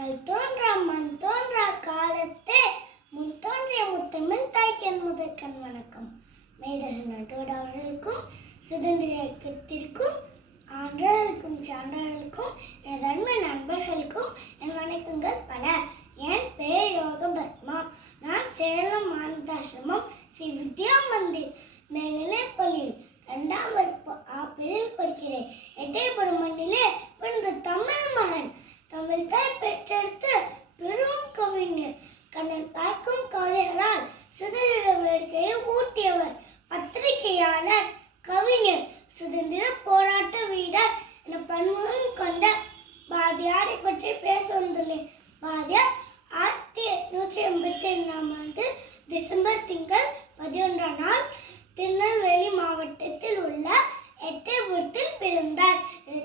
கல் தோன்றா மண் தோன்றா காலத்தே முன் தோன்றிய முத்தமிழ் தாய்க்கன் முதற்கண் வணக்கம். மேதகு நட்டோடு அவர்களுக்கும் சுதந்திர இயக்கத்திற்கும் ஆன்றர்களுக்கும் சான்றர்களுக்கும் எனது அன்பு நண்பர்களுக்கும் என் வணக்கங்கள் பல. என் பெயர் யோக பத்மா. நான் சேலம் ஆனந்தாசிரமம் ஸ்ரீ வித்யா மந்திர் மேல்நிலைப்பள்ளியில் 2ஆம் வகுப்பு ஆப்பிளில் படிக்கிறேன். எட்டயபுரம் மண்ணிலே பிறந்த தமிழ் மகன், தமிழ் தாய் பெற்றெடுத்து பெரும் கவிஞர். கண்ணன் பார்க்கும் கவிதைகளால் சுதந்திர வேட்கையை ஊட்டியவர். பத்திரிகையாளர், கவிஞர், சுதந்திர போராட்ட வீரர் என பன்முகம் கொண்ட பாரதியாரை பற்றி பேச வந்துள்ளேன். பாரதியார் 1882ஆம் ஆண்டு டிசம்பர் திங்கள் 11ஆம் நாள் திருநெல்வேலி மாவட்டத்தில் உள்ள எட்டயபுரத்தில் பிறந்தார்.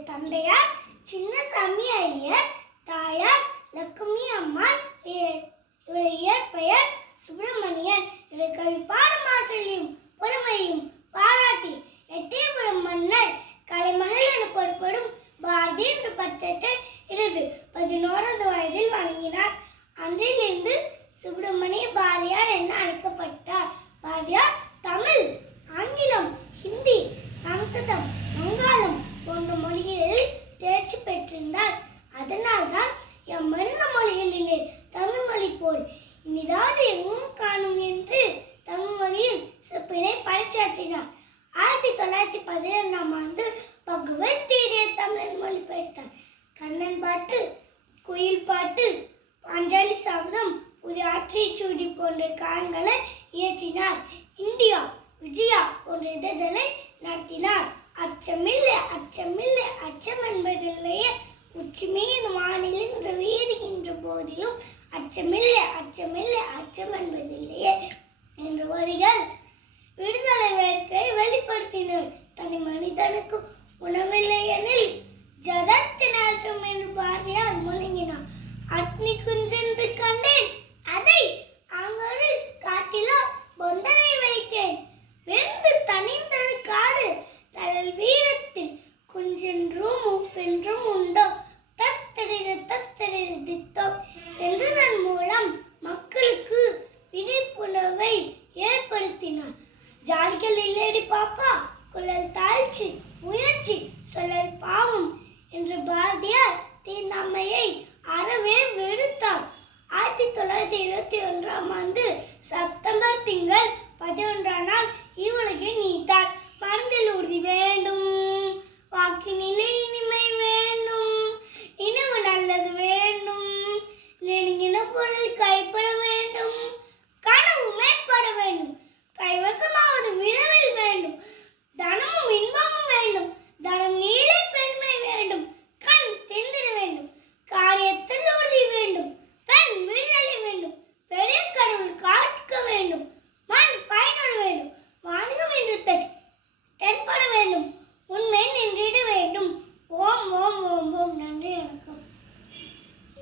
தந்தையார் சின்னசாமி ஐயர், தாயார் லட்சுமி அம்மாள், இவருடைய இயற்பெயர் சுப்பிரமணியன். கவி பாடமாற்றலையும் பொறுமையும் பாராட்டி எட்டயபுரம் மன்னர் கலைமகள் என பொறுப்படும் பாரதி என்ற பட்டத்தை 11வது வயதில் வழங்கினார். அன்றிலிருந்து சுப்பிரமணிய பாரதியார் என அழைக்கப்பட்டார். பாரதியார் தமிழ், ஆங்கிலம், ஹிந்தி, சமஸ்கிருதம், வங்காளம் போன்ற மொழிகளில் தேர்ச்சி பெற்றிருந்தார். அதனால்தான் எம்மனித மொழிகளிலே தமிழ் மொழி போல் இனிதாவது எங்கும் காணும் என்று தமிழ் மொழியின் சிறப்பினை பறைசாற்றினார். 1912ஆம் ஆண்டு பகவத்கீதையை தமிழில் மொழிபெயர்த்தார். கண்ணன் பாட்டு, குயில் பாட்டு, பாஞ்சாலி சபதம், புதிய ஆற்றிச்சூடி போன்ற காயங்களை இயற்றினார். இந்தியா, விஜயா போன்ற இதழ்களை நடத்தினார். அச்சமில்லை அச்சமில்லை அச்சம் என்பதில்லையே, உச்சி மீது வானிலிருந்து வீடுகின்ற போதிலும் அச்சமில்லை அச்சமில்லை அச்சம் என்பதில்லையே என்ற வரிகள் விடுதலை வேட்கையை வெளிப்படுத்தினர். தனி மனிதனுக்கு உணவில்லை எனில் ஜகத்தினால் என்று பாரதியார் முழங்கினார். அக்னி குஞ்சென்று கண்டேன், அதை அங்கொரு காட்டிலோ பொந்தனை வைத்தேன். வெந்து தனிந்தது காடு, தழல் வீரத்தில் குஞ்சென்றும் உப்பென்றும் உண்டோ, தத்தரிர தித்தம் என்றதன் மூலம் மக்களுக்கு விழிப்புணர்வை ஏற்படுத்தினார். ஜாதிகள் இல்லடி பாப்பா, குழல் தாழ்ச்சி முயற்சி சொல்லல் பாவம் என்று பாரதியார் தீண்டாமையை அறவே வெறுத்தார். 1921ஆம் ஆண்டு செப்டம்பர் திங்கள் 11ஆம் நாள் இவ்வுலகை நீத்தார். மனதில் உறுதி வேண்டும், வாக்கினிலே இனிமை வேண்டும், நினைவு நல்லது